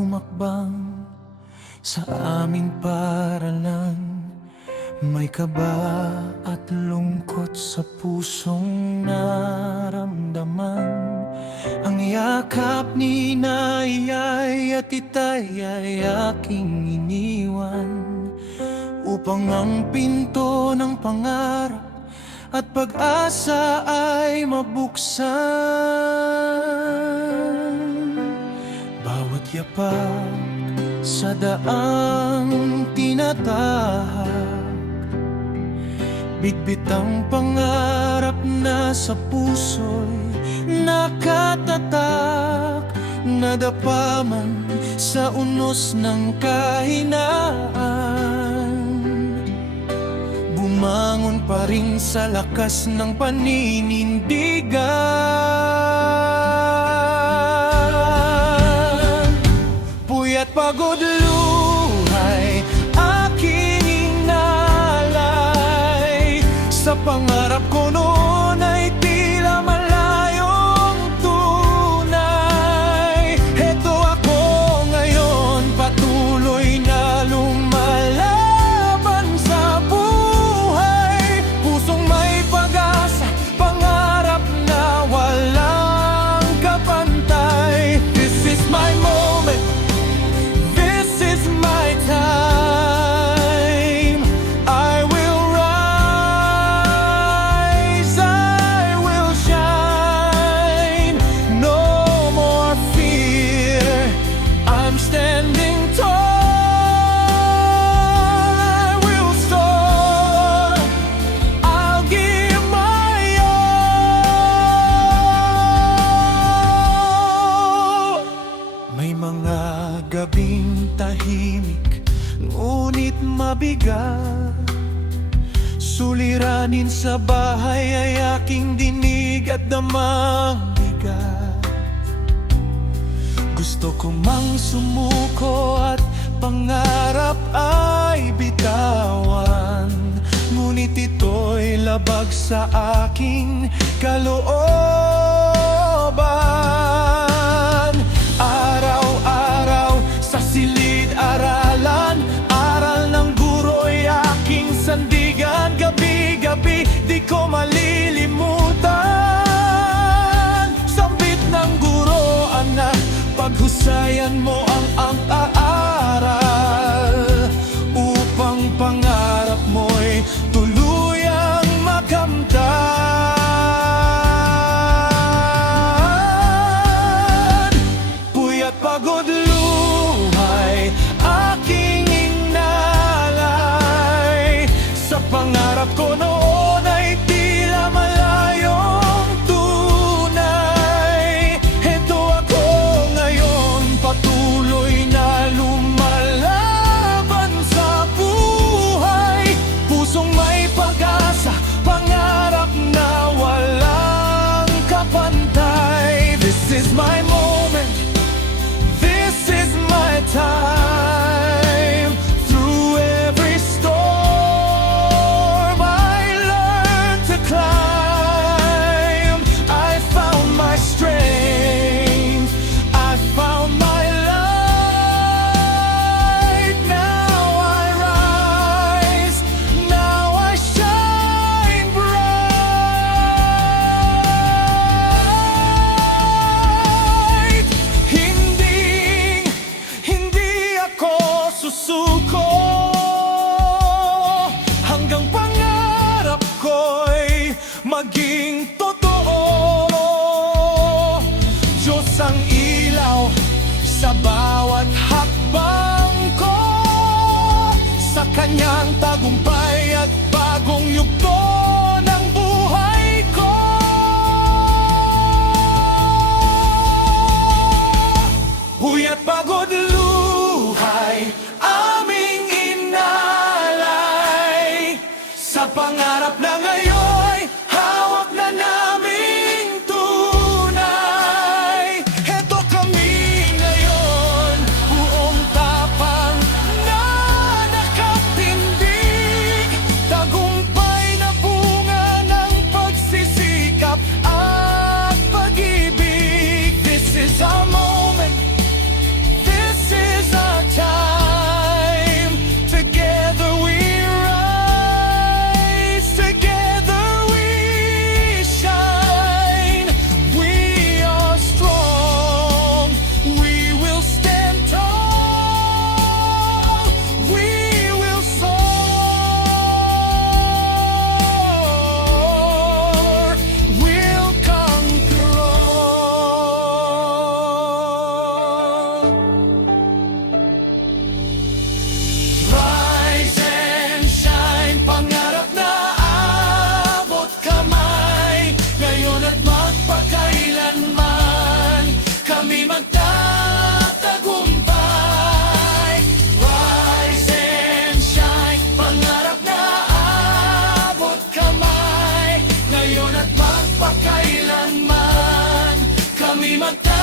humakbang sa aming paralan. May kaba at lungkot sa pusong naramdaman. Ang yakap ni Inay at Itay ay aking iniwan, upang ang pinto ng pangarap at pag-asa ay mabuksan. Bawat yapak sa daang tinatahak, bitbit ang pangarap na sa puso'y nakatatak. Nadapa man sa unos ng kahinaan, bumangon pa rin sa lakas ng paninindigan. Puyat pagod luhay aking inalay, sa pangarap ko noon ay tila malayong tunay. Heto ako ngayon, patuloy na lumalaban sa buhay. Pusong may pag-asa, pangarap na walang kapantay. This is my moment, this is my time. I will rise, I will shine. No more fear, I'm standing tall. I will soar, I'll give my all. May mga gabing tahimik, ngunit mabigat. Suliranin sa bahay ay aking dinig at damang bigat. Gusto ko mang sumuko at pangarap ay bitawan, ngunit ito'y labag sa aking kalooban. Araw-araw sa silid-aralan, aral ng guro'y aking sandigan. Gabi-gabi di ko malilimutan. Sambit ng guro, anak, paghusayan mo ang aaral, upang pangarap mo'y tuluyang makamtan. Puyat pagod luhay aking inalay, sa pangarap ko noon ay tila malayong tunay. Heto ako ngayon, patuloy na lumalaban sa buhay. Pusong may pag-asa, pangarap na walang kapantay. This is my moment, this is my time. Through every storm I learned to climb. I found my strength, I found my light. Now I rise, now I shine bright. Hindi ako susuko, hanggang pangarap ko'y maging totoo. Diyos ang ilaw sa bawat hakbang ko, sa kanyang tagumpay at bagong yugto ng buhay ko. Puyat pagod luhay aming inalay, sa pangarap na ngayon hawak na naming tunay. Heto kami ngayon, buong tapang na nakatindig, tagumpay na bunga ng pagsisikap at pag-ibig. This is our moment, this magtatanong